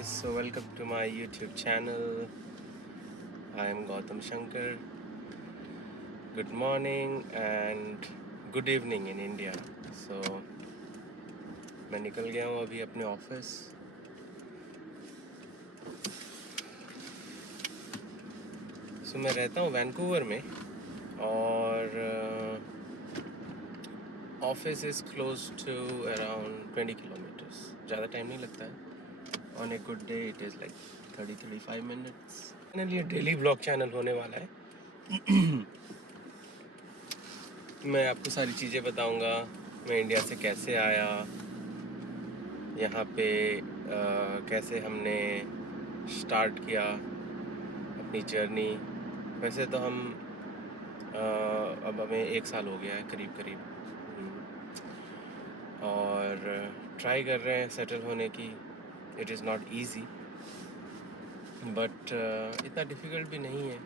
guys, so welcome to my YouTube channel. I am Gautam Shankar. Good morning and good evening in India. So मैं निकल गया हूँ अभी अपने office. So मैं रहता हूँ वैंकूवर में और office is close to around 20 kilometres. ज़्यादा टाइम नहीं लगता है. On a good day it is like 30-35 minutes. Finally ये डेली ब्लॉग चैनल होने वाला है. मैं आपको सारी चीज़ें बताऊंगा. मैं इंडिया से कैसे आया, यहाँ पे कैसे हमने स्टार्ट किया अपनी जर्नी. वैसे तो हम अब हमें 1 साल हो गया है करीब करीब. और ट्राई कर रहे हैं सेटल होने की. It is not easy but इतना डिफ़िकल्ट भी नहीं है.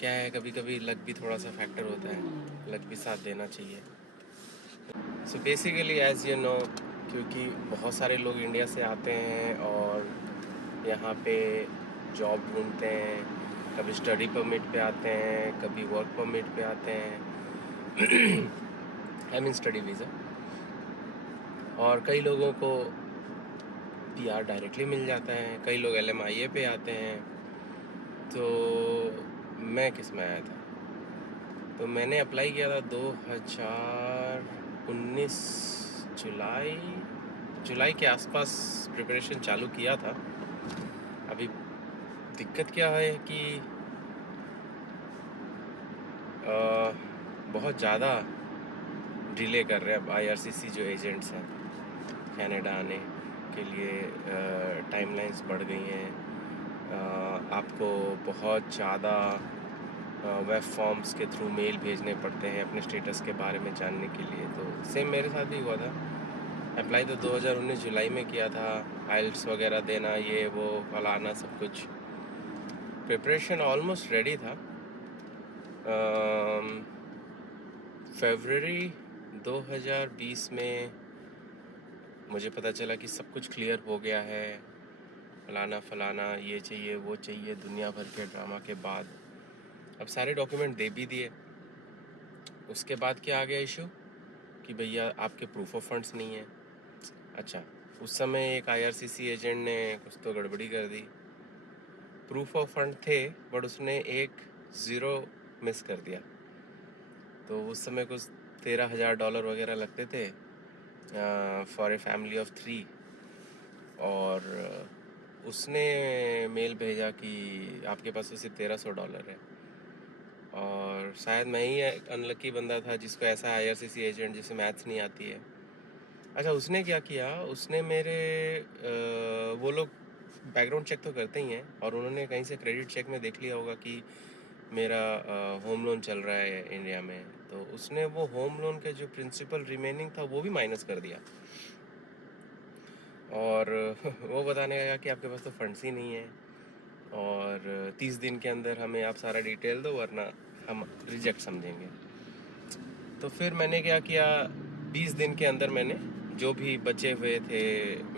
क्या है, कभी कभी लक भी थोड़ा सा फैक्टर होता है. लक भी साथ देना चाहिए. So basically as you know, क्योंकि बहुत सारे लोग इंडिया से आते हैं और यहाँ पे जॉब ढूंढते हैं. कभी स्टडी परमिट पे आते हैं, कभी वर्क परमिट पे आते हैं. I mean study visa. और कई लोगों को पीआर डायरेक्टली मिल जाता है. कई लोग एलएमआईए पे आते हैं. तो मैं किस में आया था? तो मैंने अप्लाई किया था 2019 जुलाई के आसपास प्रिपरेशन चालू किया था. अभी दिक्कत क्या है कि बहुत ज़्यादा डिले कर रहे हैं अब आईआरसीसी जो एजेंट्स हैं. कनाडा आने के लिए टाइमलाइंस बढ़ गई हैं. आपको बहुत ज़्यादा वेब फॉर्म्स के थ्रू मेल भेजने पड़ते हैं अपने स्टेटस के बारे में जानने के लिए. तो सेम मेरे साथ भी हुआ था. अप्लाई तो 2019 जुलाई में किया था. आइल्स वगैरह देना, ये वो फलाना सब कुछ. प्रिपरेशन ऑलमोस्ट रेडी था. फरवरी 2020 में मुझे पता चला कि सब कुछ क्लियर हो गया है. फलाना फलाना, ये चाहिए वो चाहिए, दुनिया भर के ड्रामा के बाद अब सारे डॉक्यूमेंट दे भी दिए. उसके बाद क्या आ गया इशू कि भैया आपके प्रूफ ऑफ फंड्स नहीं है. अच्छा, उस समय एक आईआरसीसी एजेंट ने कुछ तो गड़बड़ी कर दी. प्रूफ ऑफ फंड थे बट उसने एक ज़ीरो मिस कर दिया. तो उस समय कुछ $13,000 वगैरह लगते थे फॉर ए फैमिली ऑफ 3. और उसने मेल भेजा कि आपके पास तो सिर्फ $1,300 है. और शायद मैं ही अनलकी बंदा था जिसको ऐसा आईआरसीसी एजेंट जिसे मैथ्स नहीं आती है. अच्छा, उसने क्या किया, उसने मेरे वो लोग बैकग्राउंड चेक तो करते ही हैं. और उन्होंने कहीं से क्रेडिट चेक में देख लिया होगा कि मेरा होम लोन चल रहा है इंडिया में. तो उसने वो होम लोन का जो प्रिंसिपल रिमेनिंग था वो भी माइनस कर दिया. और वो बताने लगा कि आपके पास तो फंड्स ही नहीं है और 30 दिन के अंदर हमें आप सारा डिटेल दो वरना हम रिजेक्ट समझेंगे. तो फिर मैंने क्या किया, 20 दिन के अंदर मैंने जो भी बचे हुए थे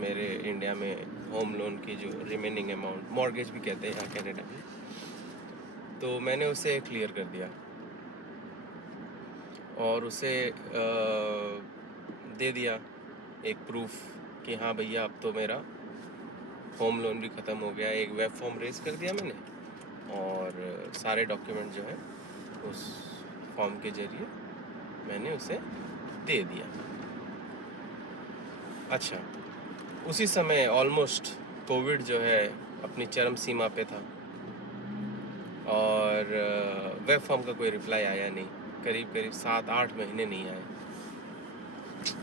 मेरे इंडिया में होम लोन की जो रिमेनिंग अमाउंट, मॉर्गेज भी कहते हैं यहाँ कनाडा में, तो मैंने उसे क्लियर कर दिया. और उसे दे दिया एक प्रूफ कि हाँ भैया अब तो मेरा होम लोन भी ख़त्म हो गया. एक वेब फॉर्म रेज कर दिया मैंने और सारे डॉक्यूमेंट जो है उस फॉर्म के ज़रिए मैंने उसे दे दिया. अच्छा, उसी समय ऑलमोस्ट कोविड जो है अपनी चरम सीमा पे था और वेब फॉर्म का कोई रिप्लाई आया नहीं. करीब करीब 7-8 महीने नहीं आए.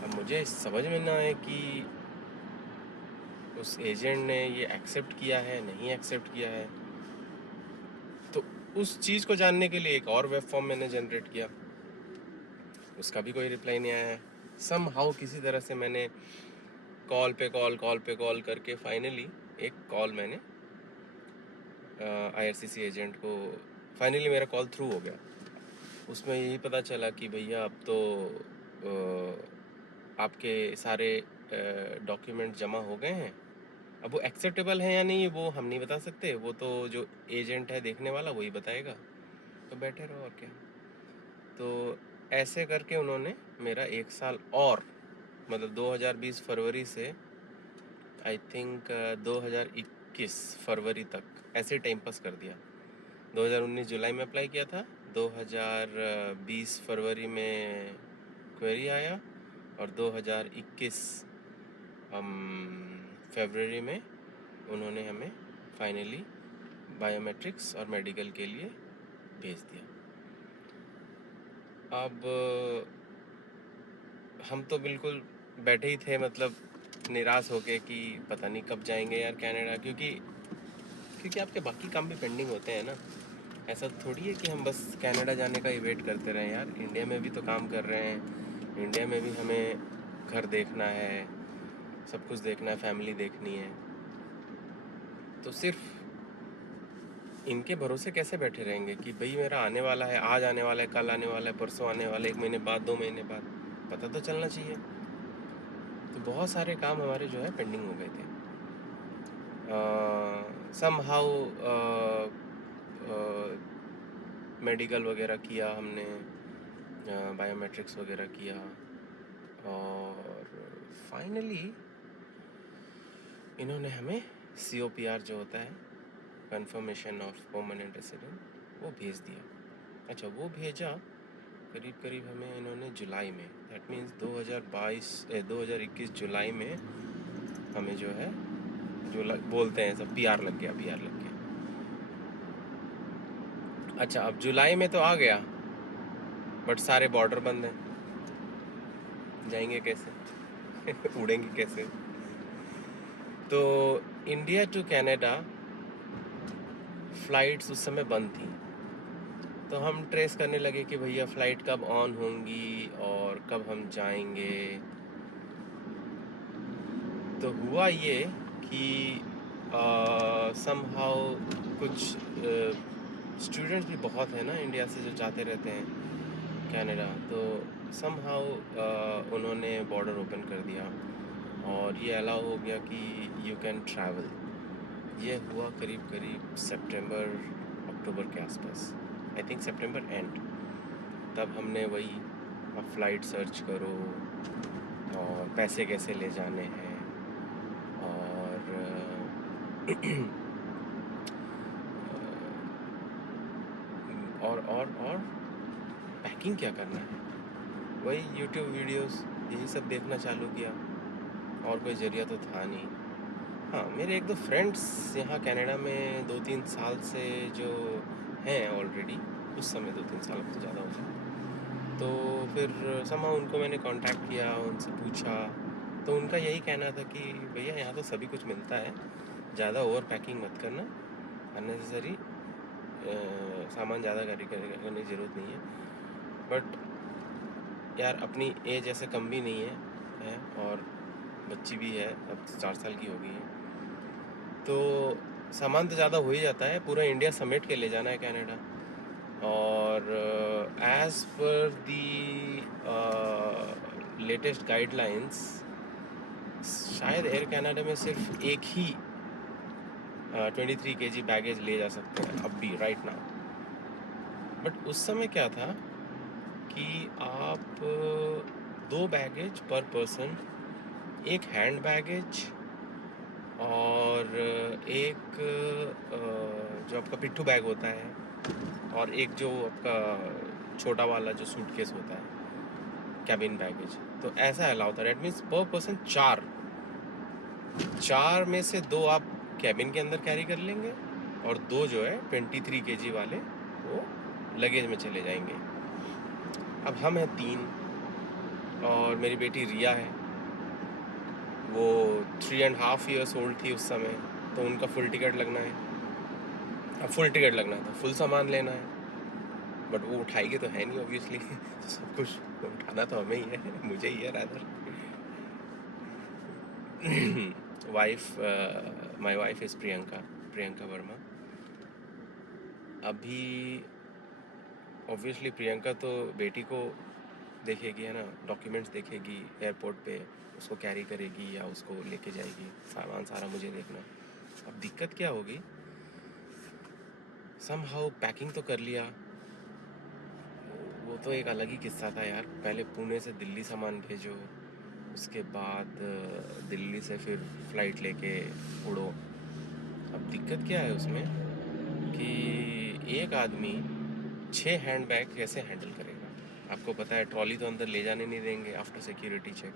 अब मुझे समझ में ना आए कि उस एजेंट ने ये एक्सेप्ट किया है नहीं एक्सेप्ट किया है. तो उस चीज़ को जानने के लिए एक और वेब फॉर्म मैंने जनरेट किया. उसका भी कोई रिप्लाई नहीं आया है. सम हाउ किसी तरह से मैंने कॉल पे कॉल करके फाइनली एक कॉल मैंने आईआरसीसी एजेंट को, फाइनली मेरा कॉल थ्रू हो गया. उसमें यही पता चला कि भैया अब तो आपके सारे डॉक्यूमेंट जमा हो गए हैं अब वो एक्सेप्टेबल है या नहीं वो हम नहीं बता सकते, वो तो जो एजेंट है देखने वाला वही बताएगा। तो बैठे रहो और क्या। तो ऐसे करके उन्होंने मेरा 1 साल और, मतलब 2020 फरवरी से आई थिंक 2021 फरवरी तक ऐसे टाइम पास कर दिया। 2019 जुलाई में अप्लाई किया था, 2020 फरवरी में क्वेरी आया, और 2021 फरवरी में उन्होंने हमें फाइनली बायोमेट्रिक्स और मेडिकल के लिए भेज दिया। अब हम तो बिल्कुल बैठे ही थे, मतलब निराश होके कि पता नहीं कब जाएंगे यार कनाडा, क्योंकि आपके बाकी काम भी पेंडिंग होते हैं ना। ऐसा थोड़ी है कि हम बस कनाडा जाने का ही वेट करते रहें यार, इंडिया में भी तो काम कर रहे हैं, इंडिया में भी हमें घर देखना है, सब कुछ देखना है, फैमिली देखनी है। तो सिर्फ इनके भरोसे कैसे बैठे रहेंगे कि भाई मेरा आने वाला है, आज आने वाला है, कल आने वाला है, परसों आने वाला है, 1 महीने बाद, 2 महीने बाद, पता तो चलना चाहिए। तो बहुत सारे काम हमारे जो है पेंडिंग हो गए थे। समहाउ मेडिकल वगैरह किया हमने, बायोमेट्रिक्स वगैरह किया, और फाइनली इन्होंने हमें COPR जो होता है, कंफर्मेशन ऑफ परमानेंट रेसिडेंट, वो भेज दिया। अच्छा, वो भेजा करीब करीब हमें इन्होंने जुलाई में, दैट मीन्स 2021 जुलाई में हमें जो है, जो बोलते हैं सब PR लग गया, PR लग गया। अच्छा, अब जुलाई में तो आ गया, बट सारे बॉर्डर बंद हैं, जाएंगे कैसे उड़ेंगे कैसे। तो इंडिया टू कनाडा फ़्लाइट्स उस समय बंद थी। तो हम ट्रेस करने लगे कि भैया फ़्लाइट कब ऑन होंगी और कब हम जाएंगे। तो हुआ ये कि समहाउ कुछ स्टूडेंट्स भी बहुत हैं ना इंडिया से जो जाते रहते हैं कनाडा, तो समहाउ उन्होंने बॉर्डर ओपन कर दिया और ये अलाउ हो गया कि यू कैन ट्रैवल। ये हुआ करीब करीब सितंबर अक्टूबर के आसपास, आई थिंक सितंबर एंड। तब हमने वही, अब फ़्लाइट सर्च करो और पैसे कैसे ले जाने हैं, और और पैकिंग क्या करना है, वही यूट्यूब वीडियोस यही सब देखना चालू किया, और कोई ज़रिया तो था नहीं। हाँ, मेरे एक दो फ्रेंड्स यहाँ कनाडा में 2-3 साल से जो हैं ऑलरेडी, उस समय 2-3 साल अब तो ज़्यादा हो गया, तो फिर समा उनको मैंने कांटेक्ट किया, उनसे पूछा, तो उनका यही कहना था कि भैया यहाँ तो सभी कुछ मिलता है, ज़्यादा ओवर पैकिंग मत करना, अननेसेसरी सामान ज़्यादा करने की ज़रूरत नहीं है। बट यार अपनी एज ऐसे कम भी नहीं है, और बच्ची भी है, अब 4 साल की हो गई है, तो सामान तो ज़्यादा हो ही जाता है, पूरा इंडिया समेट के ले जाना है कनाडा। और as per the latest guidelines, शायद एयर कनाडा में सिर्फ एक ही 23 kg बैगेज ले जा सकते हैं अब भी, राइट नाउ। बट उस समय क्या था कि आप 2 बैगेज पर पर्सन, एक हैंड बैगेज और एक जो आपका पिट्ठू बैग होता है, और एक जो आपका छोटा वाला जो सूटकेस होता है, कैबिन बैगेज, तो ऐसा अलाउ था। डेट मीन्स पर पर्सन 4 में से 2 आप कैबिन के अंदर कैरी कर लेंगे, और 2 जो है 23 kg वाले वो लगेज में चले जाएंगे। अब हम हैं 3, और मेरी बेटी रिया है, वो 3.5 years ओल्ड थी उस समय, तो उनका फुल टिकट लगना है। अब फुल टिकट लगना है तो फुल सामान लेना है, बट वो उठाएगी तो है नहीं ऑब्वियसली तो सब कुछ उठाना तो हमें ही है, मुझे ही है rather. Wife, my wife is Priyanka Verma. अभी ऑब्वियसली प्रियंका तो बेटी को देखेगी, है ना, डॉक्यूमेंट्स देखेगी एयरपोर्ट पे, उसको कैरी करेगी या उसको लेके जाएगी, सामान सारा मुझे देखना। अब दिक्कत क्या होगी, समहाउ पैकिंग तो कर लिया, वो तो एक अलग ही किस्सा था यार। पहले पुणे से दिल्ली सामान भेजो, उसके बाद दिल्ली से फिर फ्लाइट लेके उड़ो। अब दिक्कत क्या है उसमें कि एक आदमी 6 हैंड बैग कैसे हैंडल करेगा। आपको पता है ट्रॉली तो अंदर ले जाने नहीं देंगे आफ्टर सिक्योरिटी चेक।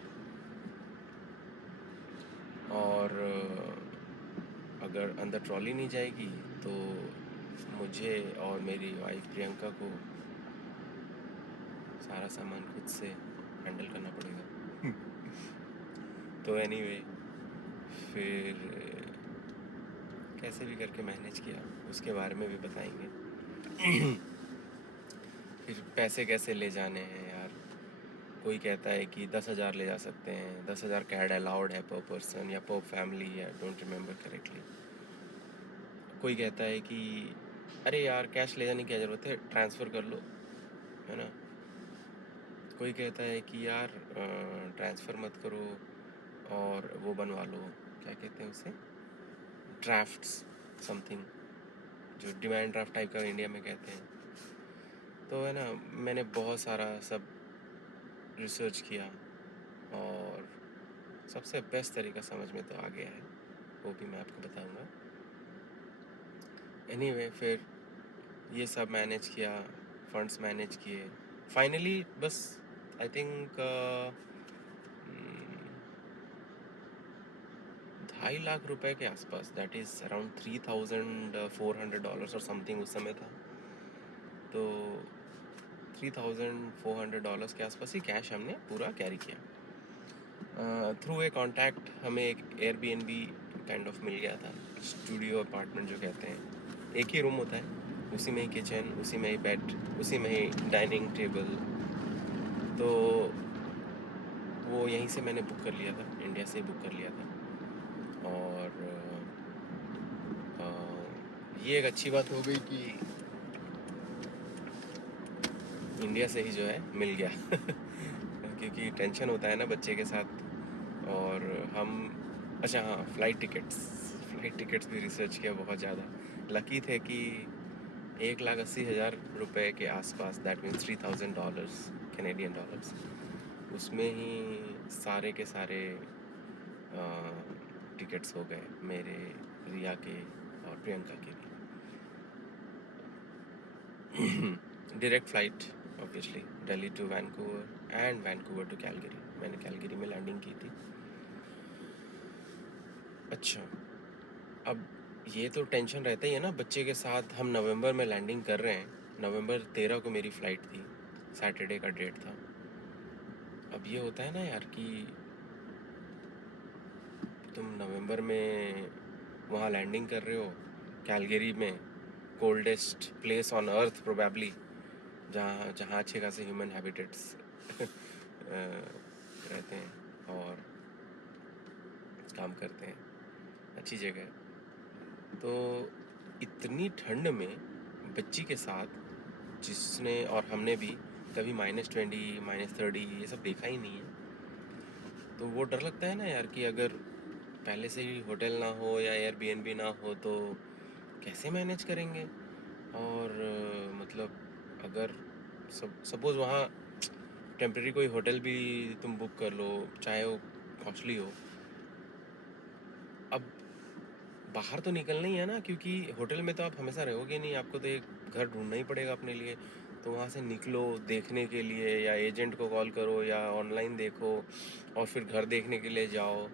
और अगर अंदर ट्रॉली नहीं जाएगी तो मुझे और मेरी वाइफ प्रियंका को सारा सामान खुद से हैंडल करना पड़ेगा। तो एनीवे, फिर कैसे भी करके मैनेज किया, उसके बारे में भी बताएंगे। फिर पैसे कैसे ले जाने हैं यार। कोई कहता है कि 10,000 ले जा सकते हैं, 10,000 कैड अलाउड है पर पर्सन या पर फैमिली, या डोंट रिमेम्बर करेक्टली। कोई कहता है कि अरे यार कैश ले जाने की क्या ज़रूरत है, ट्रांसफ़र कर लो, है ना। कोई कहता है कि यार ट्रांसफ़र मत करो और वो बनवा लो, क्या कहते हैं उसे, ड्राफ्ट्स समथिंग, जो डिमांड ड्राफ्ट टाइप का इंडिया में कहते हैं। तो है ना, मैंने बहुत सारा सब रिसर्च किया और सबसे बेस्ट तरीका समझ में तो आ गया है, वो भी मैं आपको बताऊंगा। एनीवे, फिर ये सब मैनेज किया, फंड्स मैनेज किए, फाइनली बस आई थिंक 2.5 लाख रुपए के आसपास, दैट इज़ अराउंड $3,400 और समथिंग उस समय था। तो $3,400 के आसपास ही कैश हमने पूरा कैरी किया। थ्रू ए कॉन्टैक्ट हमें एक एयरबीएनबी काइंड ऑफ मिल गया था, स्टूडियो अपार्टमेंट जो कहते हैं। एक ही रूम होता है, उसी में ही किचन, उसी में ही बेड, उसी में ही डाइनिंग टेबल। तो वो यहीं से मैंने बुक कर लिया था, इंडिया से ही बुक कर लिया था। और ये एक अच्छी बात हो गई कि इंडिया से ही जो है मिल गया। क्योंकि टेंशन होता है ना बच्चे के साथ। और हम, अच्छा हाँ, फ़्लाइट टिकट्स भी रिसर्च किया बहुत ज़्यादा। लकी थे कि 1,80,000 रुपए के आसपास, दैट मीन्स $3,000 कैनेडियन डॉलर्स, उसमें ही सारे के सारे टिकट्स हो गए मेरे, रिया के और प्रियंका के भी। Direct flight obviously, Delhi to Vancouver and Vancouver to Calgary. मैंने कैलगरी में लैंडिंग की थी। अच्छा, अब ये तो टेंशन रहता ही है ना बच्चे के साथ। हम नवंबर में लैंडिंग कर रहे हैं, नवंबर 13 को मेरी फ़्लाइट थी, सैटरडे का डेट था। अब ये होता है ना यार कि तुम नवंबर में वहाँ लैंडिंग कर रहे हो कैलगरी में, coldest place on earth probably, जहाँ जहाँ अच्छे खासे ह्यूमन हैबिटेट्स रहते हैं और काम करते हैं, अच्छी जगह है। तो इतनी ठंड में बच्ची के साथ, जिसने और हमने भी कभी -20 -30 ये सब देखा ही नहीं है, तो वो डर लगता है ना यार कि अगर पहले से ही होटल ना हो या एयरबीएनबी ना हो तो कैसे मैनेज करेंगे। और मतलब अगर सपोज़ वहाँ टेम्प्रेरी कोई होटल भी तुम बुक कर लो, चाहे वो कॉस्टली हो, अब बाहर तो निकलना ही है ना, क्योंकि होटल में तो आप हमेशा रहोगे नहीं, आपको तो एक घर ढूंढना ही पड़ेगा अपने लिए। तो वहाँ से निकलो देखने के लिए, या एजेंट को कॉल करो या ऑनलाइन देखो, और फिर घर देखने के लिए जाओ।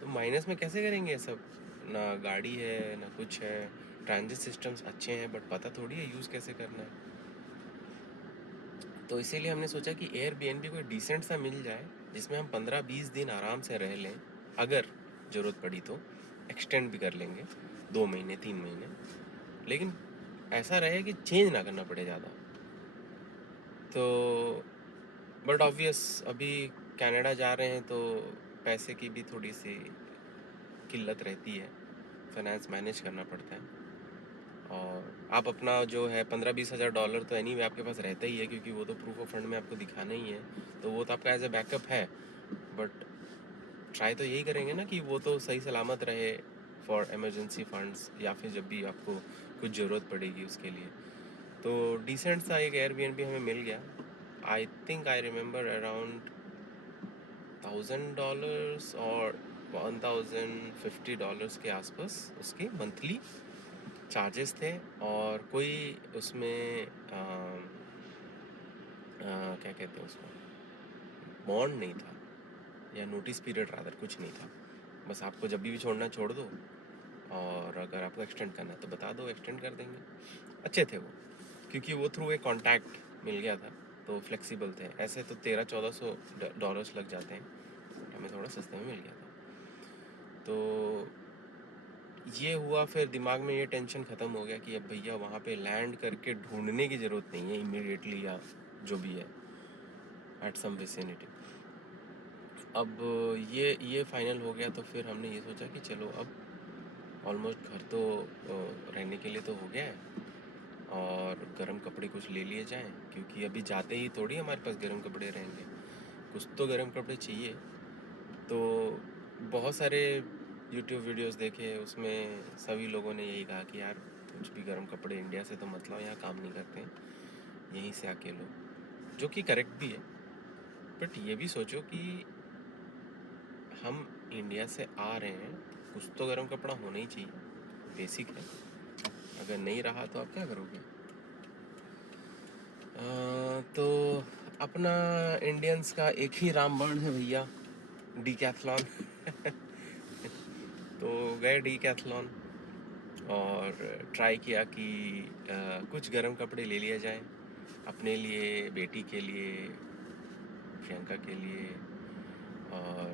तो माइनस में कैसे करेंगे ये सब, ना गाड़ी है ना कुछ है। ट्रांजिट सिस्टम्स अच्छे हैं बट पता थोड़ी है यूज़ कैसे करना है। तो इसीलिए हमने सोचा कि एयरबीएनबी कोई डिसेंट सा मिल जाए, जिसमें हम 15-20 दिन आराम से रह लें। अगर ज़रूरत पड़ी तो एक्सटेंड भी कर लेंगे, 2 महीने 3 महीने, लेकिन ऐसा रहे कि चेंज ना करना पड़े ज़्यादा। तो बट ऑब्वियस अभी कनाडा जा रहे हैं तो पैसे की भी थोड़ी सी किल्लत रहती है, फाइनेंस मैनेज करना पड़ता है। और आप अपना जो है 15-20 हज़ार डॉलर तो एनी वे आपके पास रहता ही है, क्योंकि वो तो प्रूफ ऑफ फंड में आपको दिखाना ही है, तो वो तो आपका एज ए बैकअप है। बट ट्राई तो यही करेंगे ना कि वो तो सही सलामत रहे फॉर इमरजेंसी फंड्स, या फिर जब भी आपको कुछ ज़रूरत पड़ेगी उसके लिए। तो डिसेंट सा एक एयरबीएनबी हमें मिल गया। I think I remember around $1000 और $1050 के आसपास उसके मंथली चार्जेस थे। और कोई उसमें क्या कहते हैं उसको, बॉन्ड नहीं था या नोटिस पीरियड रादर, कुछ नहीं था। बस आपको जब भी छोड़ना छोड़ दो, और अगर आपको एक्सटेंड करना है तो बता दो, एक्सटेंड कर देंगे। अच्छे थे वो, क्योंकि वो थ्रू एक कॉन्टैक्ट मिल गया था, तो फ्लेक्सिबल थे। ऐसे तो $1300-1400 लग जाते हैं, हमें थोड़ा सस्ते में मिल गया था। तो ये हुआ, फिर दिमाग में ये टेंशन ख़त्म हो गया कि अब भैया वहाँ पे लैंड करके ढूंढने की ज़रूरत नहीं है इमीडिएटली, या जो भी है एट सम विसिनिटी। अब ये फाइनल हो गया, तो फिर हमने ये सोचा कि चलो अब ऑलमोस्ट घर तो रहने के लिए तो हो गया है, और गर्म कपड़े कुछ ले लिए जाएं, क्योंकि अभी जाते ही थोड़ी हमारे पास गर्म कपड़े रहेंगे, कुछ तो गर्म कपड़े चाहिए। तो बहुत सारे यूट्यूब वीडियोस देखे, उसमें सभी लोगों ने यही कहा कि यार कुछ भी गर्म कपड़े इंडिया से तो मत लाओ, यहाँ काम नहीं करते हैं, यहीं से आके लो, जो कि करेक्ट भी है। बट ये भी सोचो कि हम इंडिया से आ रहे हैं, कुछ तो गर्म कपड़ा होना ही चाहिए, बेसिक है। अगर नहीं रहा तो आप क्या करोगे? तो अपना इंडियंस का एक ही रामबाण है भैया, डीकैथलॉन। तो गए डीकैथलॉन और ट्राई किया कि कुछ गर्म कपड़े ले लिया जाए, अपने लिए, बेटी के लिए, प्रियंका के लिए, और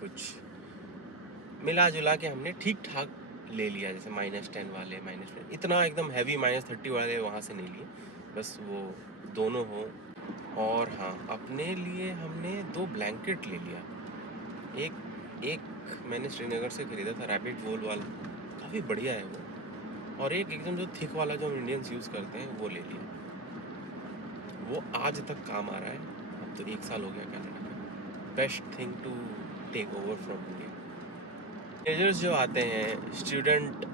कुछ मिला जुला के हमने ठीक ठाक ले लिया। जैसे -10 वाले, -10 इतना एकदम हैवी -30 वाले वहाँ से नहीं लिए, बस वो दोनों हो। और हाँ, अपने लिए हमने 2 ब्लैंकेट ले लिया। एक एक मैंने श्रीनगर से ख़रीदा था, रैपिड वूल वाला, काफ़ी बढ़िया है वो। और एक एकदम जो थिक वाला जो हम इंडियंस यूज़ करते हैं वो ले लिया। वो आज तक काम आ रहा है। अब तो 1 साल हो गया कनाडा में। Best thing to take over from India. Teenagers जो आते हैं, स्टूडेंट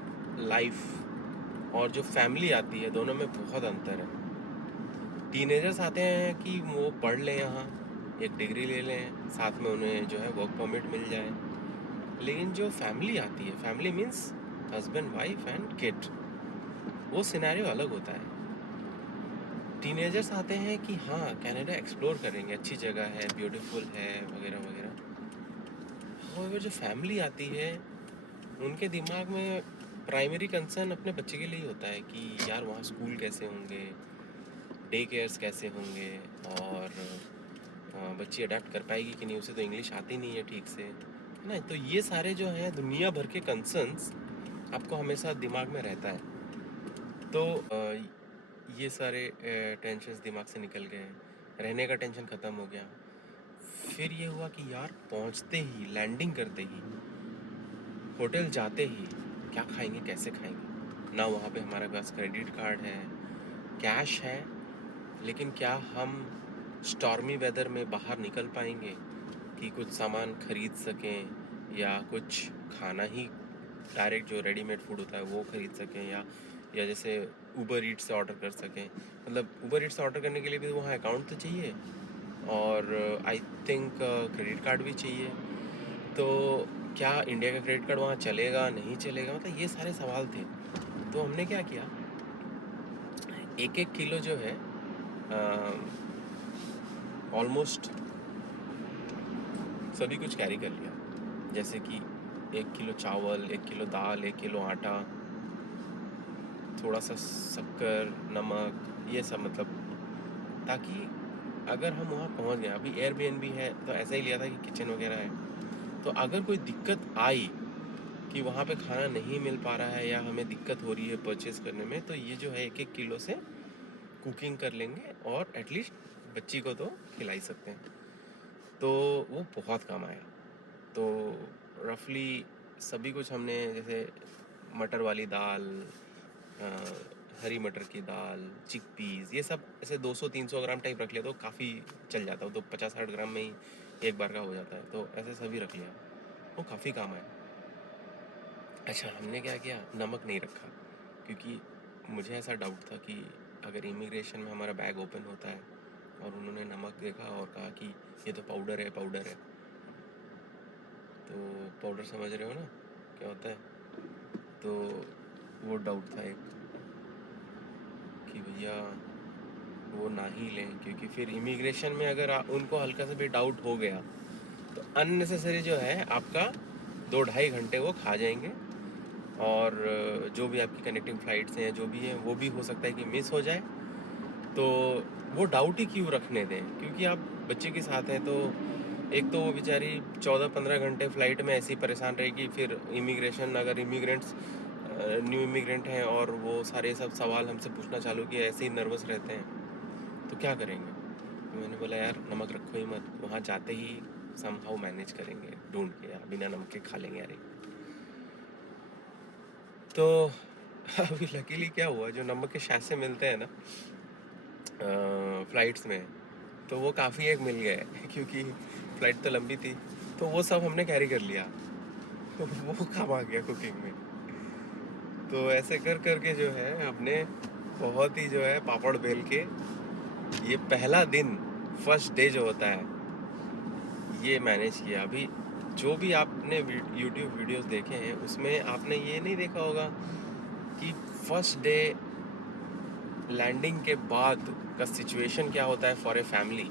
लाइफ और जो फैमिली आती है, दोनों में बहुत अंतर है। टीनेजर्स आते हैं कि वो पढ़ लें यहाँ, एक डिग्री ले लें, साथ में उन्हें जो है वर्क परमिट मिल जाए। लेकिन जो फैमिली आती है, family means husband wife and kid, वो सिनेरियो अलग होता है। टीनेजर्स आते हैं कि हाँ कनाडा एक्सप्लोर करेंगे, अच्छी जगह है, ब्यूटीफुल है, वगैरह वगैरह। और जो फैमिली आती है, उनके दिमाग में प्राइमरी कंसर्न अपने बच्चे के लिए ही होता है कि यार वहाँ स्कूल कैसे होंगे, डे केयर्स कैसे होंगे, और बच्ची अडेप्ट कर पाएगी कि नहीं, उसे तो इंग्लिश आती नहीं है ठीक से, है ना। तो ये सारे जो हैं दुनिया भर के कंसर्न्स आपको हमेशा दिमाग में रहता है। तो ये सारे टेंशन्स दिमाग से निकल गए, रहने का टेंशन ख़त्म हो गया। फिर ये हुआ कि यार पहुँचते ही, लैंडिंग करते ही, होटल जाते ही क्या खाएंगे, कैसे खाएंगे। ना वहाँ पे हमारे पास क्रेडिट कार्ड है, कैश है, लेकिन क्या हम स्टॉर्मी वेदर में बाहर निकल पाएंगे कि कुछ सामान खरीद सकें, या कुछ खाना ही डायरेक्ट जो रेडीमेड फूड होता है वो खरीद सकें, या जैसे ऊबर ईट्स से ऑर्डर कर सकें। मतलब ऊबर ईट्स से ऑर्डर करने के लिए भी वहाँ अकाउंट तो चाहिए, और आई थिंक क्रेडिट कार्ड भी चाहिए। तो क्या इंडिया का क्रेडिट कार्ड वहाँ चलेगा, नहीं चलेगा, मतलब ये सारे सवाल थे। तो हमने क्या किया, 1-1 किलो जो है ऑलमोस्ट सभी कुछ कैरी कर लिया। जैसे कि 1 किलो चावल, 1 किलो दाल, 1 किलो आटा, थोड़ा सा शक्कर, नमक, ये सब, मतलब ताकि अगर हम वहाँ पहुँच गए, अभी एयरबीएनबी है तो ऐसा ही लिया था कि किचन वगैरह है, तो अगर कोई दिक्कत आई कि वहाँ पे खाना नहीं मिल पा रहा है, या हमें दिक्कत हो रही है परचेज़ करने में, तो ये जो है 1-1 किलो से कुकिंग कर लेंगे, और एटलीस्ट बच्ची को तो खिला ही सकते हैं। तो वो बहुत काम आया। तो रफली सभी कुछ हमने, जैसे मटर वाली दाल, हरी मटर की दाल, चिकपीस, ये सब ऐसे 200-300 ग्राम टाइप रख लिया तो काफ़ी चल जाता है। वो तो 50-60 ग्राम में ही एक बार का हो जाता है, तो ऐसे सभी रख लिया, वो काफ़ी काम आया। अच्छा, हमने क्या किया, नमक नहीं रखा, क्योंकि मुझे ऐसा डाउट था कि अगर इमिग्रेशन में हमारा बैग ओपन होता है और उन्होंने नमक देखा और कहा कि ये तो पाउडर है, पाउडर है, तो पाउडर समझ रहे हो ना क्या होता है, तो वो डाउट था एक कि भैया वो ना ही लें, क्योंकि फिर इमिग्रेशन में अगर उनको हल्का सा भी डाउट हो गया तो अननेसेसरी जो है आपका 2-2.5 घंटे वो खा जाएंगे, और जो भी आपकी कनेक्टिंग फ़्लाइट्स हैं जो भी हैं वो भी हो सकता है कि मिस हो जाए। तो वो डाउट ही क्यों रखने दें, क्योंकि आप बच्चे के साथ हैं, तो एक तो वो बेचारी 14-15 घंटे फ़्लाइट में ऐसी परेशान रहेगी, फिर इमिग्रेशन अगर इमिग्रेंट्स न्यू इमिग्रेंट हैं और वो सारे सब सवाल हमसे पूछना चालू किए, ऐसे ही नर्वस रहते हैं, तो क्या करेंगे। तो मैंने बोला यार नमक रखो ही मत, वहाँ जाते ही समहाउ मैनेज करेंगे, ढूंढ के यार बिना नमक के खा लेंगे यार। तो अभी लकीली क्या हुआ, जो नमक के सैशे मिलते हैं ना फ़्लाइट्स में, तो वो काफ़ी एक मिल गए क्योंकि फ़्लाइट तो लंबी थी, तो वो सब हमने कैरी कर लिया। तो वो काम आ गया कुकिंग में। तो ऐसे कर करके जो है हमने बहुत ही जो है पापड़ बेल के, ये पहला दिन, फर्स्ट डे जो होता है, ये मैनेज किया। अभी जो भी आपने यूट्यूब वीडियोस देखे हैं उसमें आपने ये नहीं देखा होगा कि फर्स्ट डे लैंडिंग के बाद का सिचुएशन क्या होता है फॉर ए फैमिली,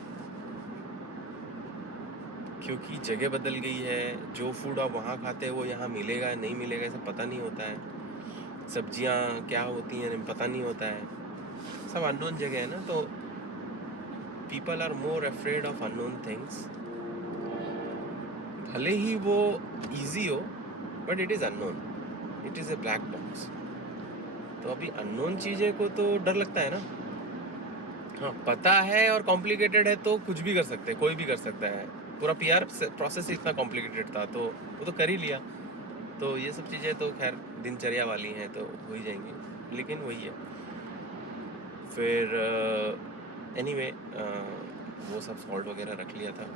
क्योंकि जगह बदल गई है, जो फूड आप वहाँ खाते हैं वो यहाँ मिलेगा नहीं मिलेगा ऐसा पता नहीं होता है, सब्जियाँ क्या होती हैं पता नहीं होता है, सब अननोन जगह है ना, तो people are more afraid of unknown things. भले ही वो इजी हो but it is unknown, it is a black box. तो अभी अननोन चीज़ें को तो डर लगता है ना। हाँ, पता है और कॉम्प्लिकेटेड है तो कुछ भी कर सकते हैं, कोई भी कर सकता है। पूरा पीआर प्रोसेस इतना कॉम्प्लिकेटेड था तो वो तो कर ही लिया। तो ये सब चीज़ें तो खैर दिनचर्या वाली हैं तो हो ही जाएंगी, लेकिन वही है। फिर एनीवे वो सब सॉल्ट वगैरह रख लिया था,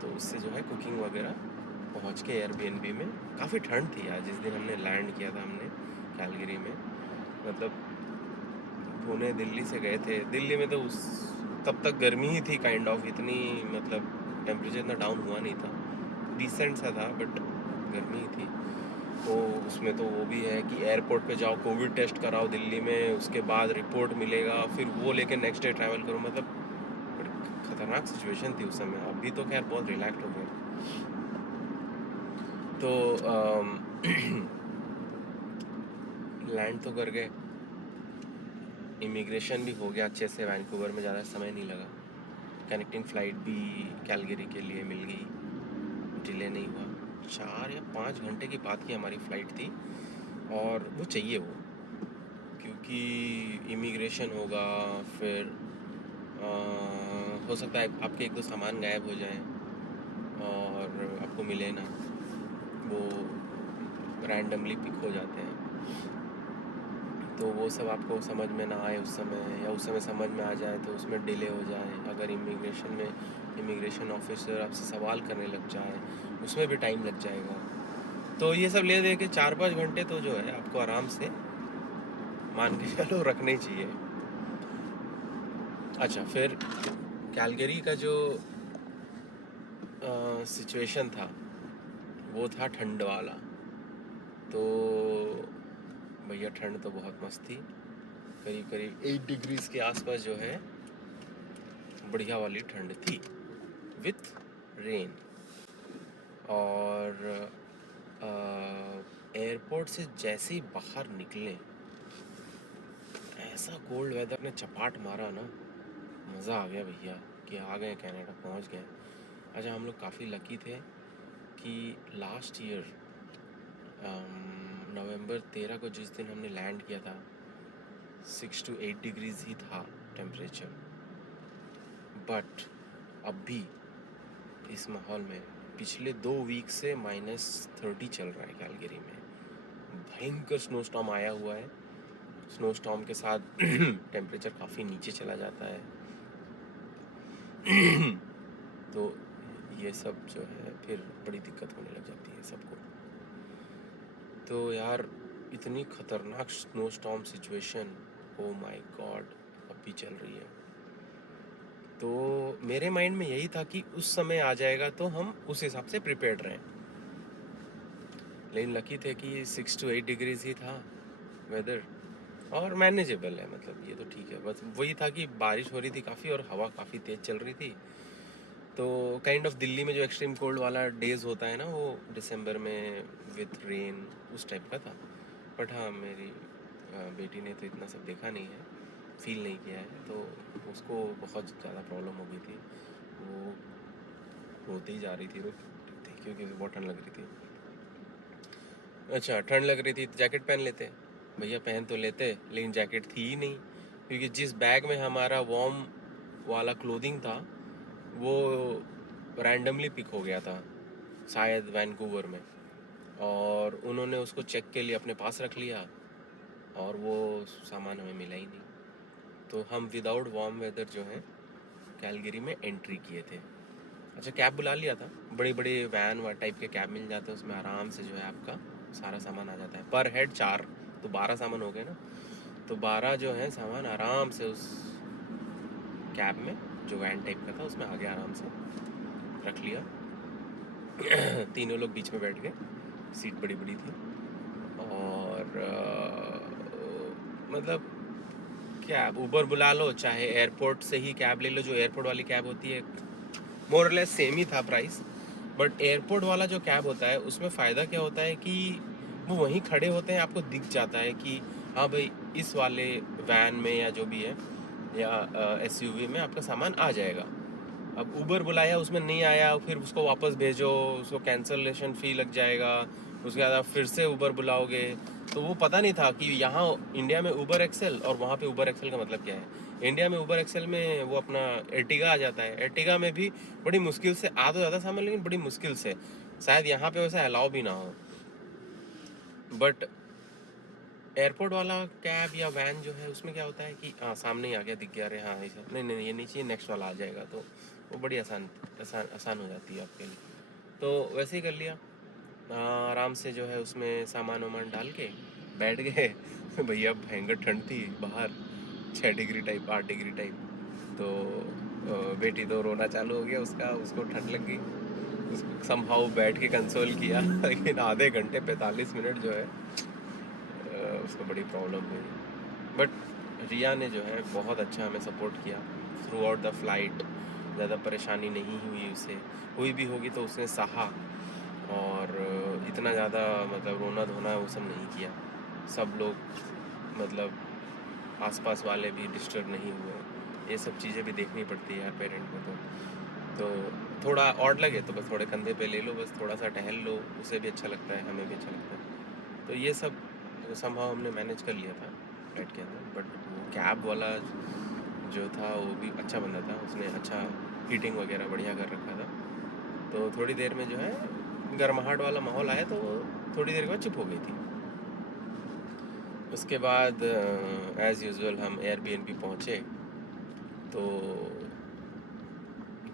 तो उससे जो है कुकिंग वगैरह पहुंच के एयरबीएनबी में। काफ़ी ठंड थी यार जिस दिन हमने लैंड किया था, हमने कैलगरी में, मतलब पुणे दिल्ली से गए थे। दिल्ली में तो उस तब तक गर्मी ही थी काइंड ऑफ, इतनी मतलब टेम्परेचर इतना डाउन हुआ नहीं था, डिसेंट सा था बट गर्मी ही थी। तो उसमें तो वो भी है कि एयरपोर्ट पे जाओ, कोविड टेस्ट कराओ दिल्ली में, उसके बाद रिपोर्ट मिलेगा, फिर वो लेके नेक्स्ट डे ट्रैवल करो, मतलब बड़ी खतरनाक सिचुएशन थी उस समय। अभी तो खैर बहुत रिलैक्स हो गया। तो लैंड तो कर गए, इमिग्रेशन भी हो गया अच्छे से, वैंकूवर में ज़्यादा समय नहीं लगा, कनेक्टिंग फ़्लाइट भी कैलगरी के लिए मिल गई, डिले नहीं हुआ। 4 या 5 घंटे की बात की हमारी फ़्लाइट थी, और वो चाहिए वो, क्योंकि इमिग्रेशन होगा, फिर हो सकता है आपके एक दो सामान गायब हो जाएं और आपको मिले ना, वो रैंडमली पिक हो जाते हैं, तो वो सब आपको समझ में ना आए उस समय, या उस समय समझ में आ जाए तो उसमें डिले हो जाए। अगर इमिग्रेशन में इमिग्रेशन ऑफिसर आपसे सवाल करने लग जाए उसमें भी टाइम लग जाएगा। तो ये सब ले दे के 4-5 घंटे तो जो है आपको आराम से मान के चलो रखने चाहिए। अच्छा, फिर कैलगरी का जो सिचुएशन था वो था ठंड वाला। तो भैया ठंड तो बहुत मस्त थी, करीब करीब 8 डिग्रीज के आसपास जो है बढ़िया वाली ठंड थी, विथ रेन। और एयरपोर्ट से जैसे ही बाहर निकले, ऐसा कोल्ड वेदर ने चपाट मारा ना, मज़ा आ गया भैया कि आ गए कनाडा, पहुंच गए। अच्छा, हम लोग काफ़ी लकी थे कि लास्ट ईयर नवंबर 13 को जिस दिन हमने लैंड किया था 6 to 8 डिग्रीज ही था टेम्परेचर, बट अभी इस माहौल में पिछले 2 वीक से -30 चल रहा है कैलगरी में, भयंकर स्नो स्टॉर्म आया हुआ है। स्नो स्टॉर्म के साथ टेम्परेचर काफ़ी नीचे चला जाता है। तो ये सब जो है फिर बड़ी दिक्कत होने लग जाती है सबको। तो यार इतनी ख़तरनाक snow storm situation, oh my God, अब भी चल रही है। तो मेरे माइंड में यही था कि उस समय आ जाएगा तो हम उस हिसाब से प्रिपेयर्ड रहें। लेकिन लकी थे कि 6 to 8 डिग्रीज ही था वेदर, और मैनेजेबल है, मतलब ये तो ठीक है। बस वही था कि बारिश हो रही थी काफ़ी और हवा काफ़ी तेज़ चल रही थी। तो काइंड ऑफ दिल्ली में जो एक्सट्रीम कोल्ड वाला डेज होता है ना, वो दिसंबर में विथ रेन, उस टाइप का था। बट हाँ, मेरी बेटी ने तो इतना सब देखा नहीं है, फील नहीं किया है, तो उसको बहुत ज़्यादा प्रॉब्लम हो गई थी। वो रोती ही जा रही थी, क्योंकि उसे बहुत ठंड लग रही थी। अच्छा, ठंड लग रही थी तो जैकेट पहन लेते। भैया पहन तो लेते, लेकिन जैकेट थी ही नहीं, क्योंकि जिस बैग में हमारा वार्म वाला क्लोथिंग था वो रैंडमली पिक हो गया था शायद वैंकूवर में, और उन्होंने उसको चेक के लिए अपने पास रख लिया, और वो सामान हमें मिला ही नहीं। तो हम विदाउट वार्म वेदर जो है कैलगरी में एंट्री किए थे। अच्छा, कैब बुला लिया था, बड़ी बड़ी वैन व टाइप के कैब मिल जाते हैं, उसमें आराम से जो है आपका सारा सामान आ जाता है। पर हेड 4, तो 12 सामान हो गए ना। तो 12 जो है सामान आराम से उस कैब में, जो वैन टाइप का था, उसमें आगे आराम से रख लिया। तीनों लोग बीच में बैठ गए, सीट बड़ी बड़ी थी। और मतलब कैब ऊबर बुला लो, चाहे एयरपोर्ट से ही कैब ले लो, जो एयरपोर्ट वाली कैब होती है, मोरलेस सेम ही था प्राइस। बट एयरपोर्ट वाला जो कैब होता है उसमें फ़ायदा क्या होता है कि वो वहीं खड़े होते हैं, आपको दिख जाता है कि हाँ भाई इस वाले वैन में या जो भी है, या एसयूवी में आपका सामान आ जाएगा। अब ऊबर बुलाया, उसमें नहीं आया, फिर उसको वापस भेजो, उसको कैंसलेशन फ़ी लग जाएगा, उसके बाद आप फिर से ऊबर बुलाओगे। तो वो पता नहीं था कि यहाँ इंडिया में ऊबर एक्सेल और वहाँ पे ऊबर एक्सेल का मतलब क्या है। इंडिया में ऊबर एक्सेल में वो अपना एर्टिगा आ जाता है, एर्टिगा में भी बड़ी मुश्किल से आ तो ज़्यादा सामान, लेकिन बड़ी मुश्किल से, शायद यहाँ पे वैसा अलाउ भी ना हो। बट एयरपोर्ट वाला कैब या वैन जो है उसमें क्या होता है कि हाँ सामने ही आ गया, दिख गया, अरे हाँ ऐसा नहीं नहीं ये नीचे नेक्स्ट वाला आ जाएगा, तो वो बड़ी आसान हो जाती है आपके लिए। तो वैसे ही कर लिया। आराम से जो है उसमें सामान वामान डाल के बैठ गए। भैया भयंकर ठंड थी बाहर, 6 डिग्री टाइप, 8 डिग्री टाइप। तो बेटी तो रोना चालू हो गया, उसको ठंड लग गई। उसको समहाउ बैठ के कंसोल किया। लेकिन आधे घंटे 45 मिनट जो है उसको बड़ी प्रॉब्लम हुई। बट रिया ने जो है बहुत अच्छा हमें सपोर्ट किया थ्रू आउट द फ्लाइट। ज़्यादा परेशानी नहीं हुई उसे, हुई भी होगी तो उसने सहा, और इतना ज़्यादा मतलब रोना धोना वो सब नहीं किया। सब लोग मतलब आसपास वाले भी डिस्टर्ब नहीं हुए। ये सब चीज़ें भी देखनी पड़ती है यार पेरेंट को। तो थोड़ा ऑड लगे तो बस थोड़े कंधे पे ले लो, बस थोड़ा सा टहल लो, उसे भी अच्छा लगता है, हमें भी अच्छा लगता है। तो ये सब समहाउ हमने मैनेज कर लिया था फ्लाइट के अंदर। बट वो कैब वाला जो था वो भी अच्छा बंदा था, उसने अच्छा हीटिंग वगैरह बढ़िया कर रखा था। तो थोड़ी देर में जो है गर्माहट वाला माहौल आया, तो वो थोड़ी देर के बाद चुप हो गई थी। उसके बाद एज़ यूजुअल हम एयरबीएनबी पहुँचे। तो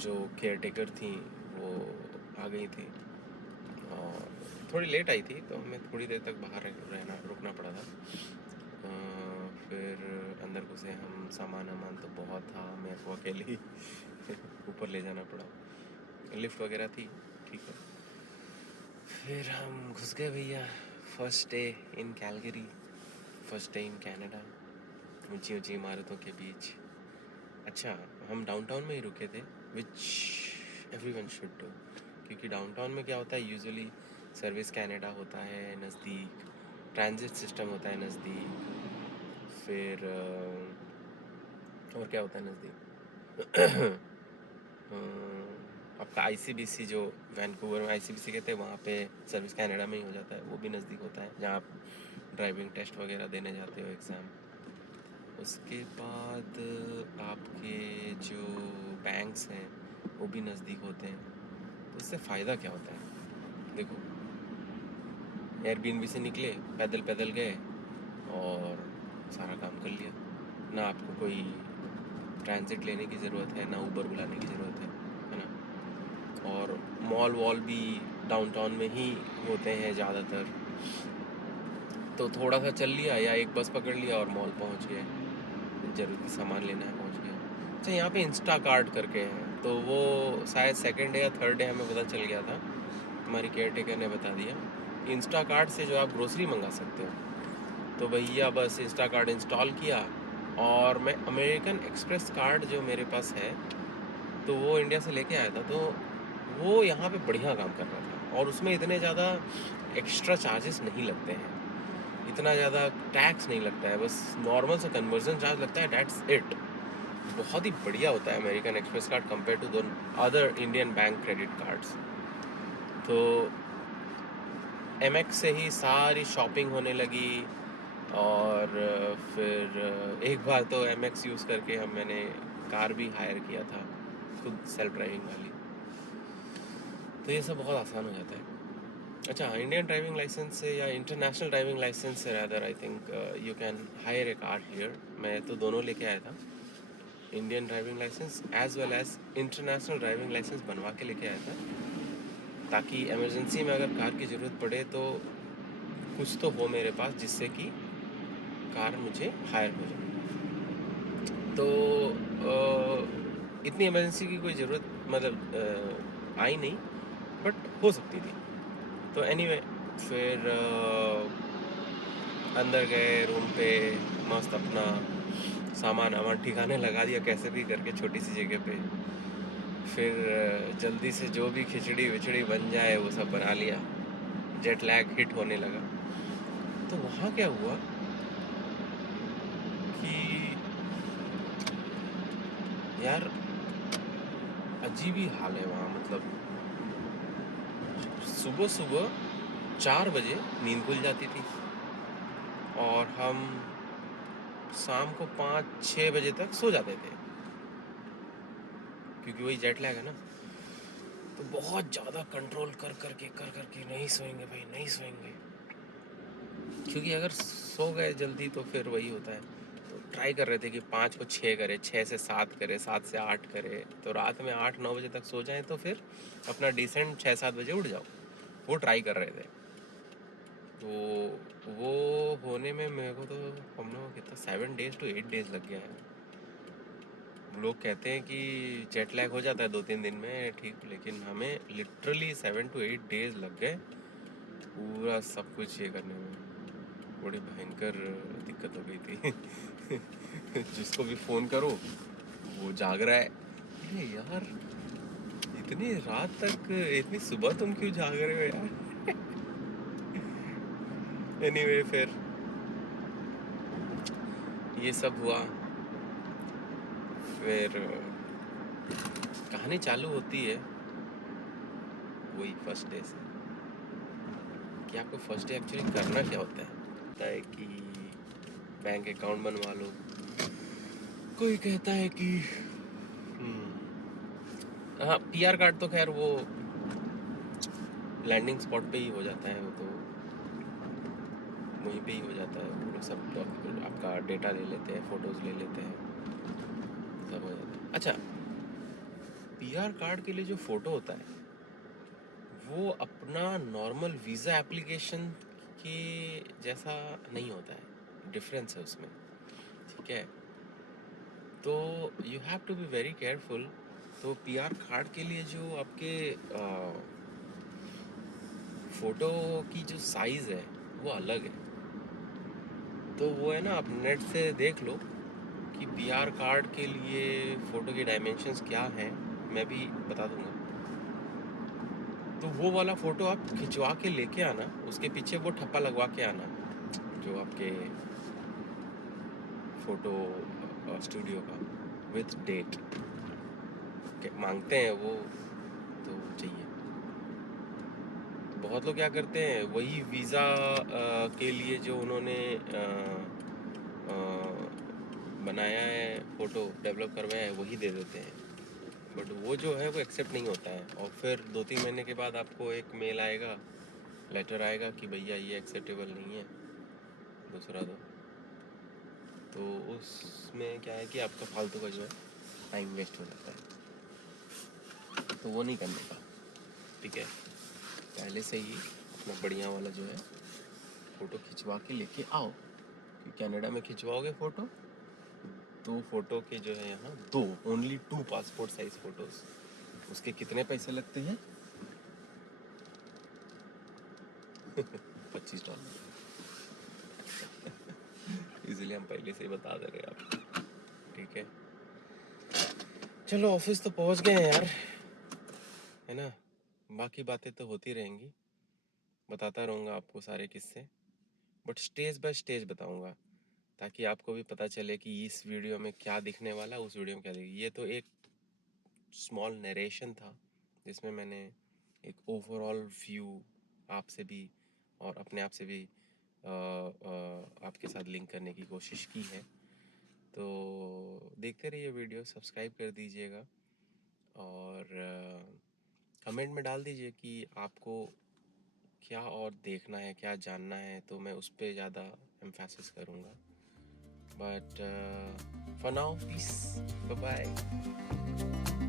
जो केयर टेकर थी वो आ गई थी, और थोड़ी लेट आई थी, तो हमें थोड़ी देर तक बाहर रुकना पड़ा था। फिर अंदर घुसे हम, सामान वामान तो बहुत था, मेरे को अकेले ही ऊपर ले जाना पड़ा। लिफ्ट वगैरह थी, ठीक है। फिर हम घुस गए भैया। First day in Calgary, first day in Canada, ऊंची ऊंची इमारतों के बीच। अच्छा, हम डाउनटाउन में ही रुके थे, विच एवरीवन शुड डू, क्योंकि डाउनटाउन में क्या होता है, यूजुअली सर्विस कनाडा होता है नज़दीक, ट्रांजिट सिस्टम होता है नज़दीक, फिर और क्या होता है नज़दीक। आपका आईसीबीसी, जो वैंकूवर में आईसीबीसी कहते हैं, वहाँ पे सर्विस कनाडा में ही हो जाता है, वो भी नज़दीक होता है, जहाँ आप ड्राइविंग टेस्ट वगैरह देने जाते हो, एग्ज़ाम। उसके बाद आपके जो बैंक्स हैं वो भी नज़दीक होते हैं। तो इससे फ़ायदा क्या होता है, देखो, एयरबीएनबी से निकले, पैदल पैदल गए, और सारा काम कर लिया। ना आपको कोई ट्रांजिट लेने की ज़रूरत है, ना ऊबर बुलाने की ज़रूरत है ना। और मॉल वॉल भी डाउनटाउन में ही होते हैं ज़्यादातर, तो थोड़ा सा चल लिया या एक बस पकड़ लिया और मॉल पहुंच गए, ज़रूरी सामान लेना है पहुंच गया। अच्छा, यहाँ पे इंस्टा कार्ट करके है, तो वो शायद सेकंड डे या थर्ड डे हमें पता चल गया था, हमारी केयर टेकर ने बता दिया, इंस्टा कार्ट से जो आप ग्रोसरी मंगा सकते हो। तो भैया बस इंस्टा कार्ट इंस्टॉल किया, और मैं अमेरिकन एक्सप्रेस कार्ड जो मेरे पास है, तो वो इंडिया से लेके आया था, तो वो यहाँ पे बढ़िया काम कर रहा था, और उसमें इतने ज़्यादा एक्स्ट्रा चार्जेस नहीं लगते हैं, इतना ज़्यादा टैक्स नहीं लगता है, बस नॉर्मल सा कन्वर्जन चार्ज लगता है, दैट्स इट। बहुत ही बढ़िया होता है American Express card compare to the other Indian bank credit cards. तो एमएक्स से ही सारी शॉपिंग होने लगी, और फिर एक बार तो एमएक्स यूज़ करके मैंने कार भी हायर किया था, खुद सेल्फ ड्राइविंग वाली। तो ये सब बहुत आसान हो जाता है। अच्छा, इंडियन ड्राइविंग लाइसेंस से या इंटरनेशनल ड्राइविंग लाइसेंस से rather I think you can hire a car here. मैं तो दोनों लेके आया था, Indian driving licence as well as international driving licence बनवा के लेके आया था, ताकि इमरजेंसी में अगर कार की ज़रूरत पड़े तो कुछ तो हो मेरे पास जिससे कि कार मुझे हायर हो जाए। तो इतनी इमरजेंसी की कोई ज़रूरत मतलब आई नहीं, बट हो सकती थी। तो एनीवे, फिर अंदर गए रूम पे, मस्त अपना सामान वामान ठिकाने लगा दिया कैसे भी करके छोटी सी जगह पे। फिर जल्दी से जो भी खिचड़ी विचड़ी बन जाए वो सब बना लिया, जेट लैग हिट होने लगा। तो वहाँ क्या हुआ कि यार अजीब ही हाल है वहाँ, मतलब सुबह सुबह 4 बजे नींद खुल जाती थी, और हम शाम को 5-6 बजे तक सो जाते थे, क्योंकि वही जेट लैग है ना। तो बहुत ज़्यादा कंट्रोल कर करके नहीं सोएंगे भाई, नहीं सोएंगे, क्योंकि अगर सो गए जल्दी तो फिर वही होता है। तो ट्राई कर रहे थे कि 5 को 6 करे, 6 से 7 करे, 7 से 8 करे, तो रात में 8-9 बजे तक सो जाएं, तो फिर अपना डिसेंट 6-7 बजे उठ जाओ। वो ट्राई कर रहे थे। तो वो होने में मेरे को तो, हम लोग कितना 7 days to 8 days लग गया है। लोग कहते हैं कि जेट लैग हो जाता है 2-3 दिन में ठीक, लेकिन हमें लिटरली 7 to 8 days लग गए पूरा सब कुछ ये करने में। बड़ी भयंकर दिक्कत हो गई थी। जिसको भी फ़ोन करो वो जाग रहा है, अरे यार इतनी रात तक, इतनी सुबह तुम क्यों जाग रहे हो यार। एनीवे, फिर ये सब हुआ। फिर कहानी चालू होती है वही फर्स्ट डे से, कि आपको फर्स्ट डे एक्चुअली करना क्या होता है। होता है कि बैंक अकाउंट बनवा लो, कोई कहता है कि हाँ, पीआर कार्ड तो खैर वो लैंडिंग स्पॉट पे ही हो जाता है, वो तो वहीं पे ही हो जाता है, वो लोग सब आपका डेटा ले लेते हैं, फ़ोटोज़ ले लेते हैं, सब हो जाता है। अच्छा, पीआर कार्ड के लिए जो फ़ोटो होता है वो अपना नॉर्मल वीज़ा एप्लीकेशन के जैसा नहीं होता है, डिफरेंस है उसमें, ठीक है। तो you have to be very careful. तो पीआर कार्ड के लिए जो आपके फ़ोटो की जो साइज़ है वो अलग है। तो वो है ना, आप नेट से देख लो कि पीआर कार्ड के लिए फ़ोटो की डायमेंशंस क्या हैं, मैं भी बता दूंगा। तो वो वाला फ़ोटो आप खिंचवा के लेके आना, उसके पीछे वो ठप्पा लगवा के आना जो आपके फ़ोटो स्टूडियो का, विथ डेट मांगते हैं वो, तो चाहिए। बहुत लोग क्या करते हैं, वही वीज़ा के लिए जो उन्होंने बनाया है, फ़ोटो डेवलप करवाया है, वही दे देते हैं, बट वो जो है वो एक्सेप्ट नहीं होता है। और फिर 2-3 महीने के बाद आपको एक मेल आएगा, लेटर आएगा कि भैया ये एक्सेप्टेबल नहीं है, दूसरा दो। तो उसमें क्या है कि आपका फालतू का जो है टाइम वेस्ट हो जाता है, तो वो नहीं करने का। ठीक है, पहले से ही अपना बढ़िया वाला जो है फ़ोटो खिंचवा के लेके आओ, क्योंकि कनाडा में खिंचवाओगे फ़ोटो तो फ़ोटो के जो है यहाँ दो, ओनली 2 पासपोर्ट साइज़ फ़ोटोज़, उसके कितने पैसे लगते हैं? $25। इसलिए हम पहले से ही बता दे रहे हैं आपको। ठीक है, चलो ऑफिस तो पहुंच गए हैं यार, है ना। बाकी बातें तो होती रहेंगी, बताता रहूँगा आपको सारे किस्से, बट स्टेज बाय स्टेज बताऊँगा, ताकि आपको भी पता चले कि इस वीडियो में क्या दिखने वाला, उस वीडियो में क्या दिखेगा। ये तो एक स्मॉल नरेशन था जिसमें मैंने एक ओवरऑल व्यू आपसे भी और अपने आप से भी आपके साथ लिंक करने की कोशिश की है। तो देखते रहिए वीडियो, सब्सक्राइब कर दीजिएगा और कमेंट में डाल दीजिए कि आपको क्या और देखना है, क्या जानना है, तो मैं उस पर ज़्यादा एम्फेसिस करूँगा। But for now peace, bye bye.